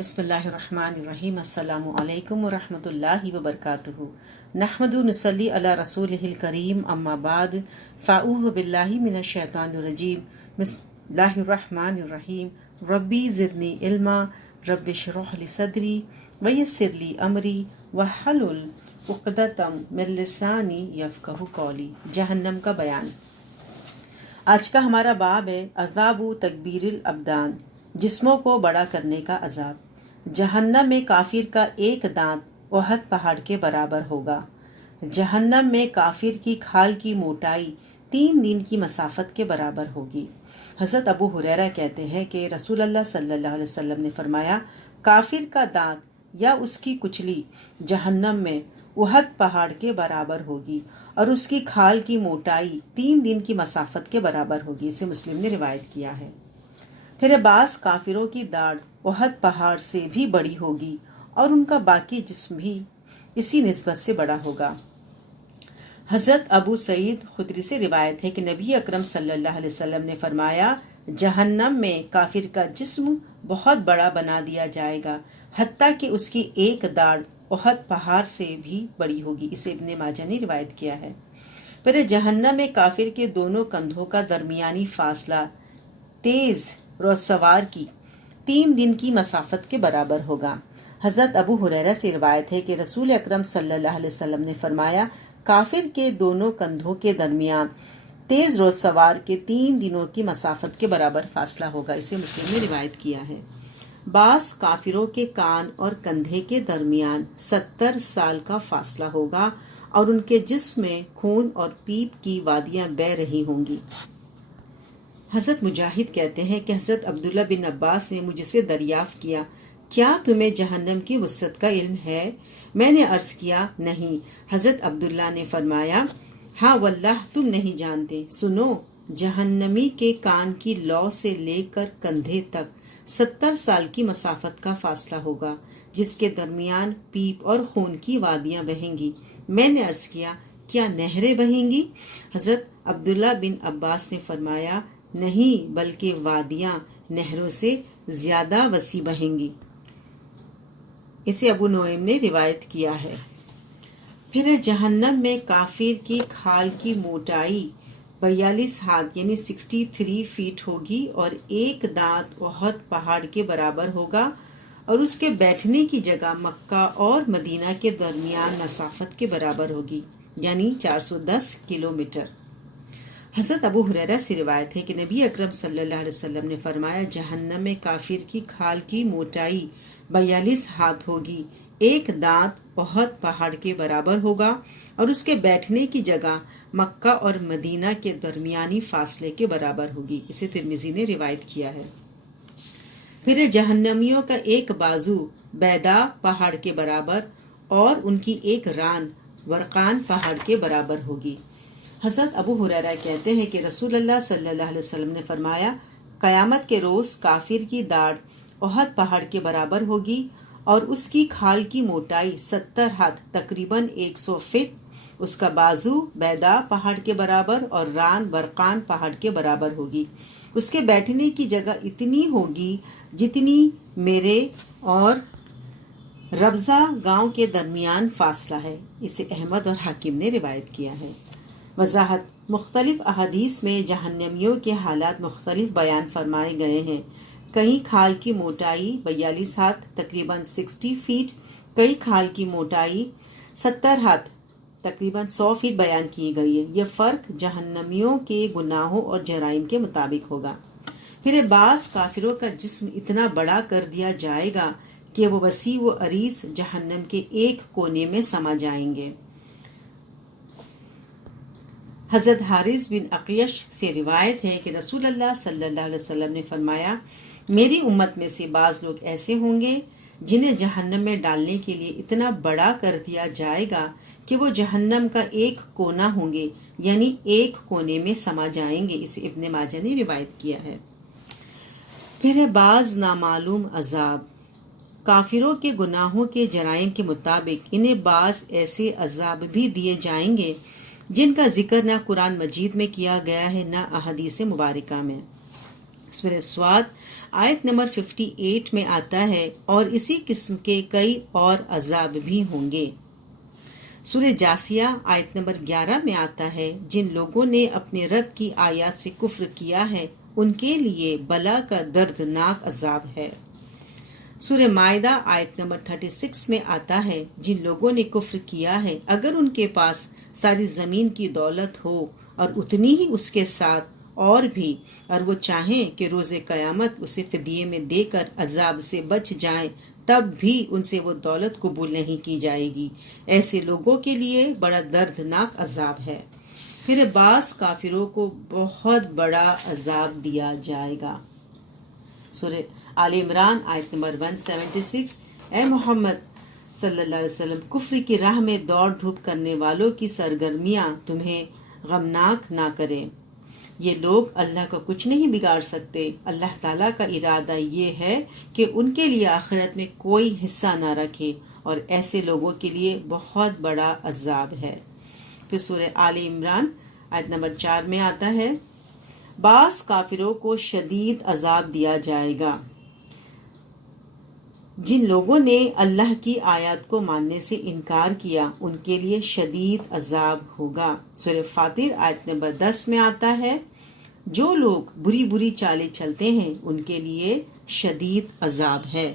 بسم اللہ الرحمن الرحیم۔ السلام علیکم ورحمۃ اللہ وبرکاتہ۔ نحمد و نصلی علی رسولہ الکریم، اما بعد، فاعوذ باللہ من الشیطان الرجیم، بسم اللہ الرحمن الرحیم۔ ربی زدنی علما، رب اشرح لی صدری ویسر لی امری واحلل عقدۃ من لسانی یفقہوا قولی۔ جہنم کا بیان۔ آج کا ہمارا باب ہے عذاب تکبیر الابدان، جسموں کو بڑا کرنے کا عذاب۔ جہنم میں کافر کا ایک دانت احد پہاڑ کے برابر ہوگا۔ جہنم میں کافر کی کھال کی موٹائی 3 دن کی مسافت کے برابر ہوگی۔ حضرت ابو ہریرہ کہتے ہیں کہ رسول اللہ صلی اللہ علیہ وسلم نے فرمایا، کافر کا دانت یا اس کی کچلی جہنم میں احد پہاڑ کے برابر ہوگی اور اس کی کھال کی موٹائی 3 دن کی مسافت کے برابر ہوگی۔ اسے مسلم نے روایت کیا ہے۔ پھر بعض کافروں کی داڑھ احد پہاڑ سے بھی بڑی ہوگی اور ان کا باقی جسم بھی اسی نسبت سے بڑا ہوگا۔ حضرت ابو سعید خدری سے روایت ہے کہ نبی اکرم صلی اللہ علیہ وسلم نے فرمایا، جہنم میں کافر کا جسم بہت بڑا بنا دیا جائے گا، حتیٰ کہ اس کی ایک داڑھ احد پہاڑ سے بھی بڑی ہوگی۔ اسے ابن ماجہ نے روایت کیا ہے۔ پھر جہنم میں کافر کے دونوں کندھوں کا درمیانی فاصلہ تیز روسوار کی 3 دن کی مسافت کے برابر ہوگا۔ حضرت ابو ہریرہ سے روایت ہے کہ رسول اکرم صلی اللہ علیہ وسلم نے فرمایا، کافر کے دونوں کندھوں کے درمیان تیز روسوار کے 3 دنوں کی مسافت کے برابر فاصلہ ہوگا۔ اسے مسلم نے روایت کیا ہے۔ بعض کافروں کے کان اور کندھے کے درمیان 70 سال کا فاصلہ ہوگا اور ان کے جسم میں خون اور پیپ کی وادیاں بہہ رہی ہوں گی۔ حضرت مجاہد کہتے ہیں کہ حضرت عبداللہ بن عباس نے مجھ سے دریافت کیا، کیا تمہیں جہنم کی وسعت کا علم ہے؟ میں نے عرض کیا، نہیں۔ حضرت عبداللہ نے فرمایا، ہاں واللہ تم نہیں جانتے، سنو، جہنمی کے کان کی لو سے لے کر کندھے تک 70 سال کی مسافت کا فاصلہ ہوگا، جس کے درمیان پیپ اور خون کی وادیاں بہیں گی۔ میں نے عرض کیا، کیا نہریں بہیں گی؟ حضرت عبداللہ بن عباس نے فرمایا، نہیں، بلکہ وادیاں نہروں سے زیادہ وسیع بہیں گی۔ اسے ابو نعیم نے روایت کیا ہے۔ پھر جہنم میں کافر کی کھال کی موٹائی 42 ہاتھ یعنی 63 فیٹ ہوگی اور ایک دانت احد پہاڑ کے برابر ہوگا اور اس کے بیٹھنے کی جگہ مکہ اور مدینہ کے درمیان مسافت کے برابر ہوگی، یعنی 410 کلومیٹر۔ حضرت ابو ہریرہ سے روایت ہے کہ نبی اکرم صلی اللہ علیہ وسلم نے فرمایا، جہنم میں کافر کی کھال کی موٹائی 42 ہاتھ ہوگی، ایک دانت احد پہاڑ کے برابر ہوگا اور اس کے بیٹھنے کی جگہ مکہ اور مدینہ کے درمیانی فاصلے کے برابر ہوگی۔ اسے ترمذی نے روایت کیا ہے۔ پھر جہنمیوں کا ایک بازو بیدا پہاڑ کے برابر اور ان کی ایک ران ورقان پہاڑ کے برابر ہوگی۔ حضرت ابو ہریرہ کہتے ہیں کہ رسول اللہ صلی اللہ علیہ وسلم نے فرمایا، قیامت کے روز کافر کی داڑھ احد پہاڑ کے برابر ہوگی اور اس کی کھال کی موٹائی 70 ہاتھ تقریباً 100 فٹ، اس کا بازو بیدا پہاڑ کے برابر اور ران برقان پہاڑ کے برابر ہوگی۔ اس کے بیٹھنے کی جگہ اتنی ہوگی جتنی میرے اور ربضہ گاؤں کے درمیان فاصلہ ہے۔ اسے احمد اور حاکم نے روایت کیا ہے۔ وضاحت، مختلف احادیث میں جہنمیوں کے حالات مختلف بیان فرمائے گئے ہیں۔ کئی کھال کی موٹائی 42 ہاتھ تقریباً 60 فیٹ، کئی کھال کی موٹائی 70 ہاتھ تقریباً 100 فیٹ بیان کی گئی ہے۔ یہ فرق جہنمیوں کے گناہوں اور جرائم کے مطابق ہوگا۔ پھر بعض کافروں کا جسم اتنا بڑا کر دیا جائے گا کہ وہ وسیع و عریض جہنم کے ایک کونے میں سما جائیں گے۔ حضرت حارث بن عقیش سے روایت ہے کہ رسول اللہ صلی اللہ علیہ وسلم نے فرمایا، میری امت میں سے بعض لوگ ایسے ہوں گے جنہیں جہنم میں ڈالنے کے لیے اتنا بڑا کر دیا جائے گا کہ وہ جہنم کا ایک کونا ہوں گے، یعنی ایک کونے میں سما جائیں گے۔ اسے ابن ماجہ نے روایت کیا ہے۔ پھر بعض نامعلوم عذاب، کافروں کے گناہوں کے جرائم کے مطابق انہیں بعض ایسے عذاب بھی دیے جائیں گے جن کا ذکر نہ قرآن مجید میں کیا گیا ہے نہ احادیث مبارکہ میں۔ سورہ سواد آیت نمبر 58 میں آتا ہے اور اسی قسم کے کئی اور عذاب بھی ہوں گے۔ سورہ جاسیہ آیت نمبر 11 میں آتا ہے جن لوگوں نے اپنے رب کی آیات سے کفر کیا ہے ان کے لیے بلا کا دردناک عذاب ہے۔ سورہ مائدہ آیت نمبر 36 میں آتا ہے جن لوگوں نے کفر کیا ہے اگر ان کے پاس ساری زمین کی دولت ہو اور اتنی ہی اس کے ساتھ اور بھی، اور وہ چاہیں کہ روز قیامت اسے فدیے میں دے کر عذاب سے بچ جائیں، تب بھی ان سے وہ دولت قبول نہیں کی جائے گی۔ ایسے لوگوں کے لیے بڑا دردناک عذاب ہے۔ پھر بعض کافروں کو بہت بڑا عذاب دیا جائے گا۔ سورہ آل عمران آیت نمبر 176، اے محمد صلی اللہ علیہ وسلم، کفر کی راہ میں دوڑ دھوپ کرنے والوں کی سرگرمیاں تمہیں غمناک نہ کریں۔ یہ لوگ اللہ کا کچھ نہیں بگاڑ سکتے۔ اللہ تعالیٰ کا ارادہ یہ ہے کہ ان کے لیے آخرت میں کوئی حصہ نہ رکھے، اور ایسے لوگوں کے لیے بہت بڑا عذاب ہے۔ پھر سورہ آل عمران آیت نمبر 4 میں آتا ہے بعض کافروں کو شدید عذاب دیا جائے گا۔ جن لوگوں نے اللہ کی آیات کو ماننے سے انکار کیا ان کے لیے شدید عذاب ہوگا۔ سورہ فاطر آیت نمبر 10 میں آتا ہے جو لوگ بری بری چالیں چلتے ہیں ان کے لیے شدید عذاب ہے۔